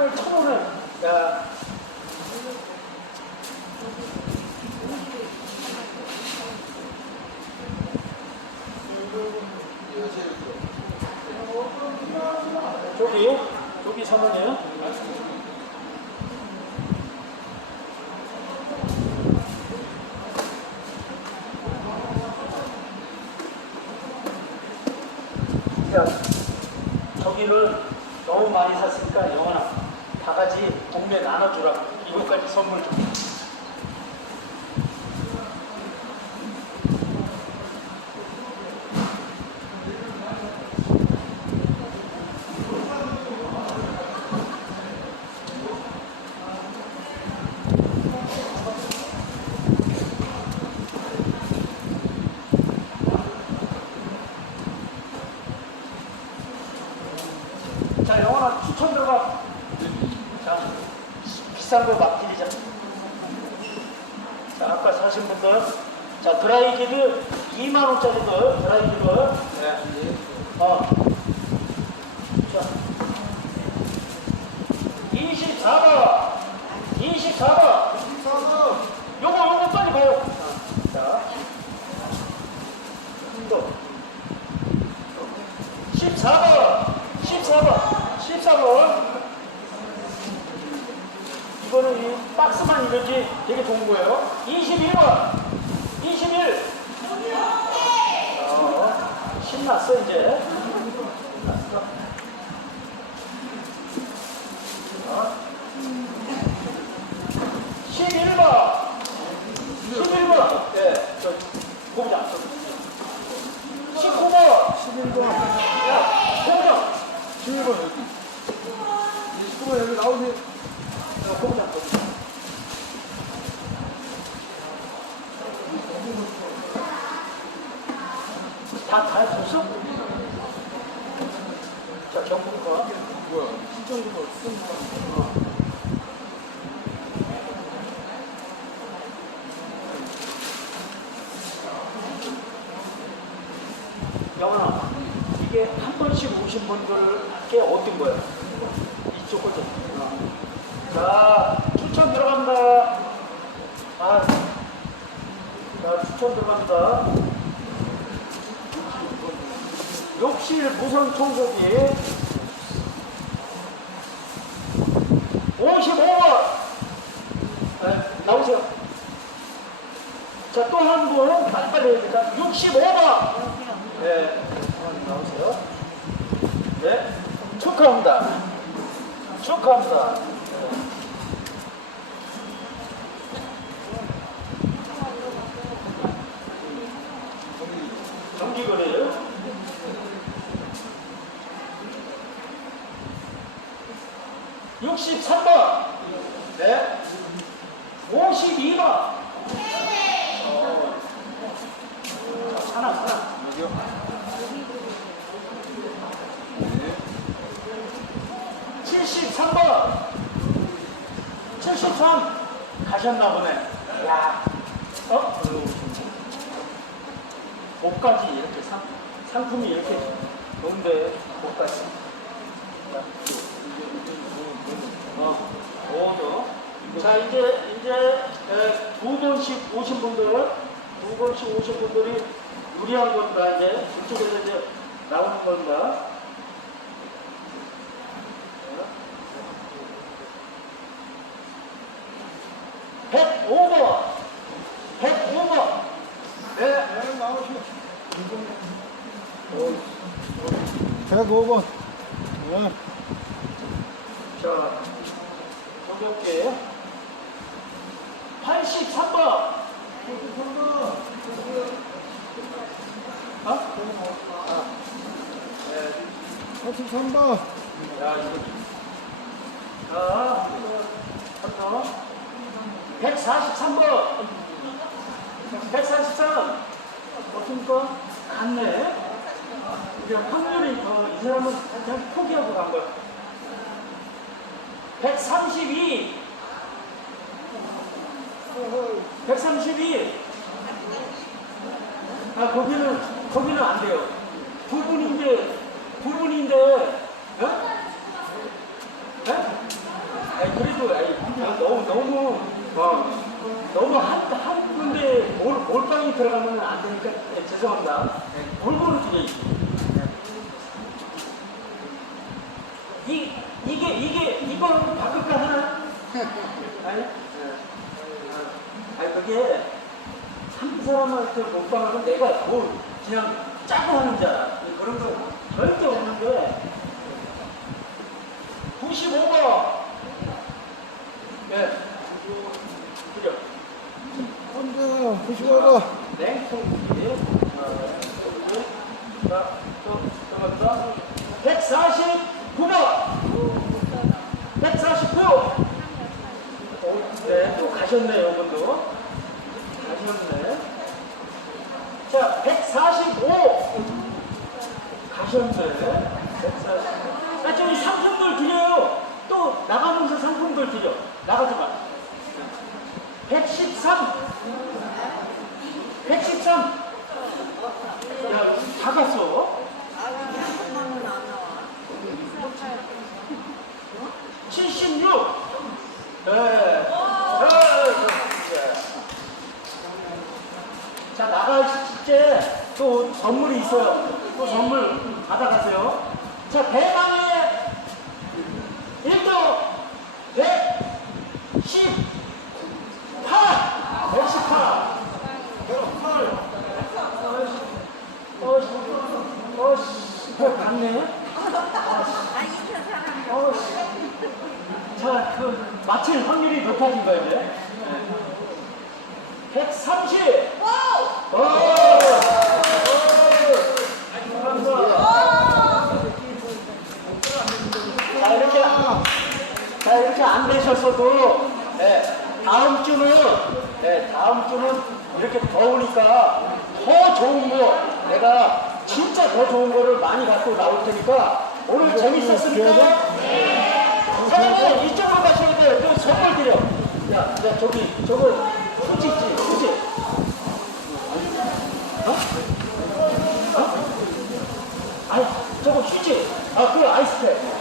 하나에 천 원을. 야. 저기, 저기 천 원이에요? 야, 저기를 너무 많이 샀으니까 영원아 다 같이 동네 나눠주라. 이것까지 선물 좀. 자, 영원아 추천 들어가. 자, 비싼 거 맡기자. 자, 아까 사신 분들. 자, 드라이기를 2만원짜리들, 드라이기를. 네. 어. 자. 24번. 24번. 요거, 요거 빨리 가요. 자. 또. 14번. 14번. 14번. 이거는 이 박스만 이렇게 되게 좋은 거예요. 21번. 21. 어, 신났어, 이제. 신났어. 어. 11번. 11번. 예, 저, 보자. 19번. 11번, 야, 보자. 11번 여기. 19번 여기 나오세요. 야, 보자. 보자. 다, 다 줬어? 자, 경품 거. 뭐야? 신청도 없어. 영원아, 이게 한 번씩 오신 분들께 어떤 거야? 이쪽 거죠? 자, 추천 들어간다. 아, 자, 추천 들어간다. 욕실 무선 청소기 55번 네, 나오세요. 자, 또 한분 빨리빨리 해야 되자. 65번 네, 나오세요. 네, 축하합니다. 축하합니다. 63번. 네. 52번. 어. 자, 하나, 하나. 네. 73번. 73. 가셨나 보네. 야. 어? 목까지 이렇게 상, 상품이 이렇게 좋은데 목까지. 야. 어, 오도. 자 이제 이제 에, 두 번씩 오신 분들 두 번씩 오신 분들이 유리한 겁니다. 이제 이쪽에서 이제 나오는 겁니다. 백 105번 105 번 나오세요. 105번. 네. 자, 가볍게 83번 어? 아, 네. 83번. 야, 이거. 자, 한번 143번 143 어떻습니까? 갔네 이게 확률이 더, 이 사람은 그냥 포기하고 간 거야 132 132 아, 거기는, 거기는 안 돼요. 두 분인데, 두 분인데, 어? 어? 아, 너무 너무 어, 너무 한, 한 군데 몰, 몰빵이 들어가면 안 되니까 네, 죄송합니다. 네, 골고루 드려 이 이게 이게 이걸 바꿀까 하나? 아니? 네. 그게 한 사람한테 몰빵하면 내가 뭘 그냥 짜고 하는 줄 알아. 그런 거 절대 없는데 95번 네. 그죠? 혼자 95번. 냉통기. 자, 또, 들어갔다. 149번. 149. 네, 또 가셨네요, 이분도. 가셨네. 자, 145. 가셨네. 145. 아, 저기 상품들 드려요. 또 나가면서 상품들 드려. 나가지 마. 113. 113. 야, 다 갔어. 76. 네. 네. 자, 나갈 때또 선물이 있어요. 또 선물 받아가세요. 자, 대망의 1등 118. 118. 118. 어, 어, 씨, 어, 갔네. 어, 씨. 자, 그, 맞힐 확률이 높아진 거예요, 이제. 130! 오! 오! 감사합니다. 자, 이렇게, 자, 이렇게 안 되셨어도, 예, 다음 주는, 예, 다음 주는 이렇게 더우니까 더 좋은 거, 내가 진짜 더 좋은 거를 많이 갖고 나올 테니까 오늘 재밌었습니까? 자, 이쪽으로 가셔야 돼요. 그 선물 드려. 야, 야, 저기, 저거, 휴지 있지, 휴지. 어? 어? 아이, 저거 휴지. 아, 그 아이스팩.